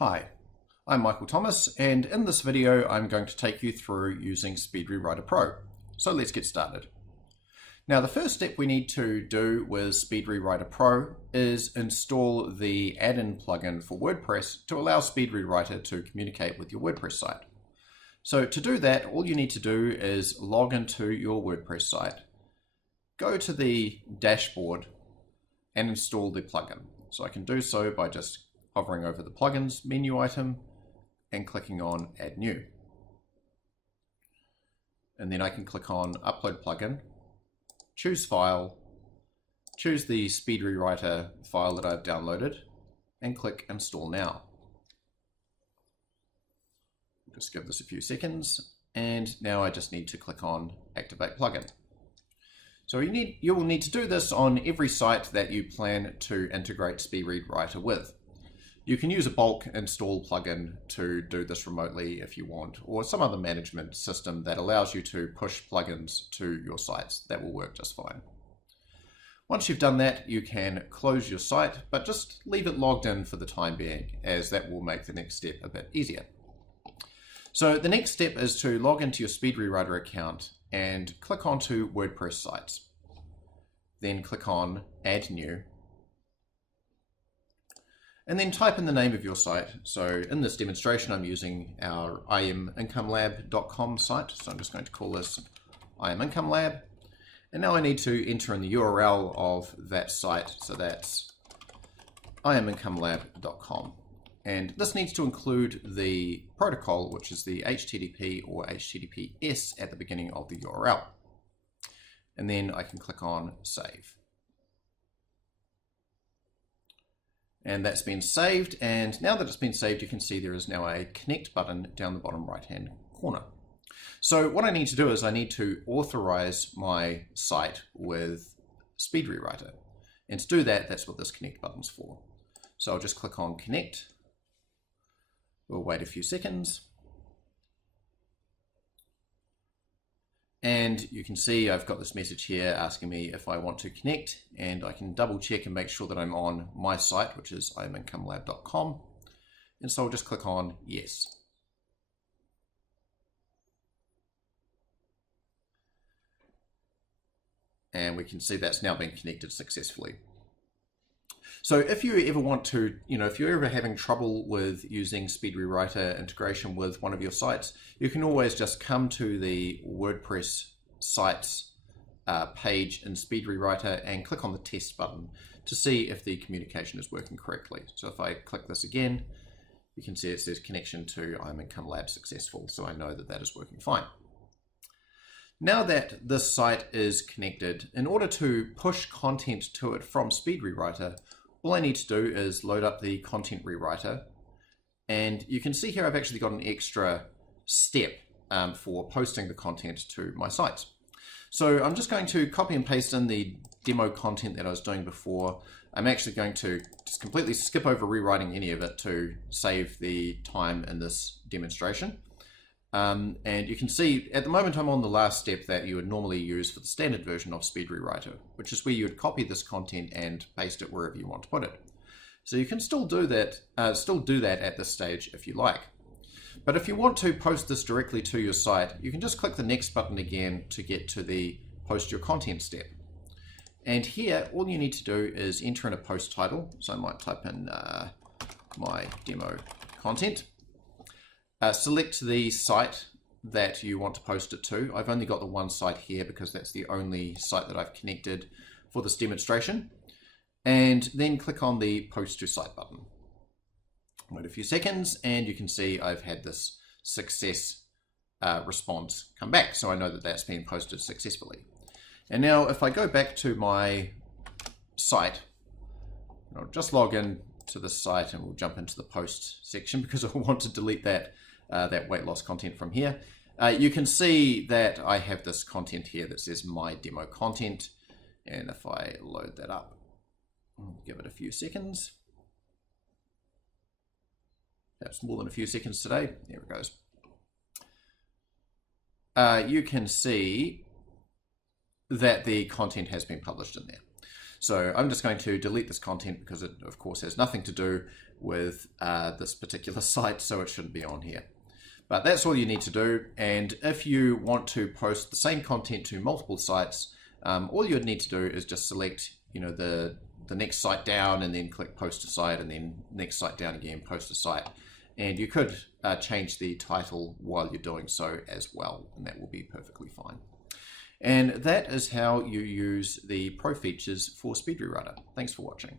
Hi, I'm Michael Thomas, and in this video I'm going to take you through using Speed Rewriter Pro. So let's get started. Now the first step we need to do with Speed Rewriter Pro is install the add-in plugin for WordPress to allow Speed Rewriter to communicate with your WordPress site. So to do that, all you need to do is log into your WordPress site, go to the dashboard and install the plugin. So I can do so by just hovering over the plugins menu item and clicking on Add New. And then I can click on Upload Plugin, choose File, choose the Speed Rewriter file that I've downloaded, and click Install Now. Just give this a few seconds, and now I just need to click on Activate Plugin. So you will need to do this on every site that you plan to integrate Speed Rewriter with. You can use a bulk install plugin to do this remotely if you want, or some other management system that allows you to push plugins to your sites. That will work just fine. Once you've done that, you can close your site, but just leave it logged in for the time being, as that will make the next step a bit easier. So the next step is to log into your Speed Rewriter account and click onto WordPress sites. Then click on Add New. And then type in the name of your site. So in this demonstration, I'm using our imincomelab.com site. So I'm just going to call this imincomelab. And now I need to enter in the URL of that site. So that's imincomelab.com. And this needs to include the protocol, which is the HTTP or HTTPS at the beginning of the URL. And then I can click on Save. And that's been saved, and now that it's been saved, you can see there is now a connect button down the bottom right hand corner. So what I need to do is I need to authorize my site with Speed Rewriter. And to do that, that's what this connect button's for. So I'll just click on connect. We'll wait a few seconds. And you can see I've got this message here asking me if I want to connect, and I can double check and make sure that I'm on my site, which is imincomelab.com. And so I'll just click on yes. And we can see that's now been connected successfully. So if you ever want to, if you're ever having trouble with using Speed Rewriter integration with one of your sites, you can always just come to the WordPress sites page in Speed Rewriter and click on the test button to see if the communication is working correctly. So if I click this again, you can see it says connection to imincomelab successful. So I know that that is working fine. Now that this site is connected, in order to push content to it from Speed Rewriter, all I need to do is load up the content rewriter, and you can see here I've actually got an extra step for posting the content to my sites. So I'm just going to copy and paste in the demo content that I was doing before. I'm actually going to just completely skip over rewriting any of it to save the time in this demonstration. And you can see at the moment I'm on the last step that you would normally use for the standard version of Speed Rewriter, which is where you would copy this content and paste it wherever you want to put it. So you can still do that at this stage if you like. But if you want to post this directly to your site, you can just click the next button again to get to the post your content step. And here, all you need to do is enter in a post title. So I might type in my demo content. Select the site that you want to post it to. I've only got the one site here because that's the only site that I've connected for this demonstration. And then click on the Post to Site button. Wait a few seconds, and you can see I've had this success response come back. So I know that that's been posted successfully. And now if I go back to my site, I'll just log in to the site and we'll jump into the post section because I want to delete that weight loss content from here. You can see that I have this content here that says my demo content. And if I load that up, I'll give it a few seconds. Perhaps more than a few seconds today. There it goes. You can see that the content has been published in there. So I'm just going to delete this content because it, of course, has nothing to do with this particular site, so it shouldn't be on here. But that's all you need to do. And if you want to post the same content to multiple sites, all you would need to do is just select, the next site down and then click post to site, and then next site down again, post to site. And you could change the title while you're doing so as well, and that will be perfectly fine. And that is how you use the Pro features for SpeedRewriter. Thanks for watching.